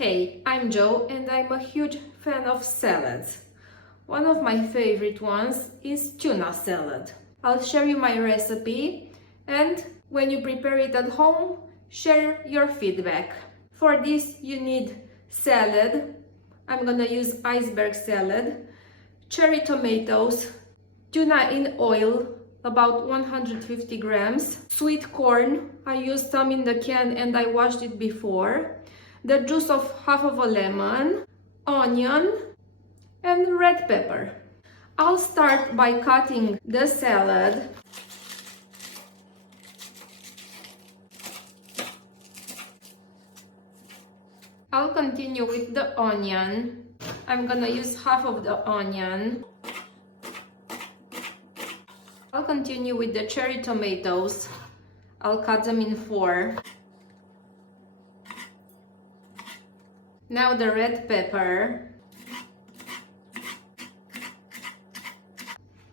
Hey, I'm Joe and I'm a huge fan of salads. One of my favorite ones is tuna salad. I'll share you my recipe and when you prepare it at home, share your feedback. For this you need salad. I'm gonna use iceberg salad, cherry tomatoes, tuna in oil, about 150 grams, sweet corn, I used some in the can and I washed it before, the juice of half of a lemon, onion, and red pepper. I'll start by cutting the salad. I'll continue with the onion. I'm gonna use half of the onion. I'll continue with the cherry tomatoes. I'll cut them in 4. Now the red pepper.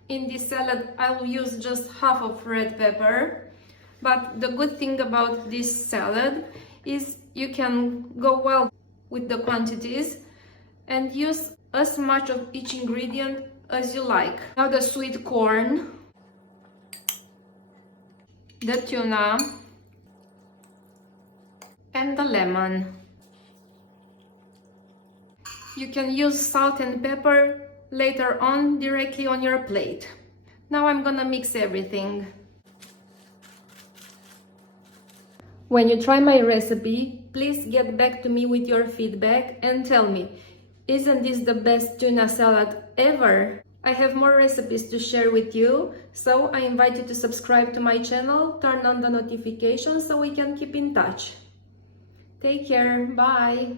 In this salad, I'll use just half of red pepper. But the good thing about this salad is you can go well with the quantities and use as much of each ingredient as you like. Now the sweet corn, the tuna, and the lemon. You can use salt and pepper later on directly on your plate. Now I'm gonna mix everything. When you try my recipe, please get back to me with your feedback and tell me, isn't this the best tuna salad ever? I have more recipes to share with you, so I invite you to subscribe to my channel, turn on the notifications so we can keep in touch. Take care, bye!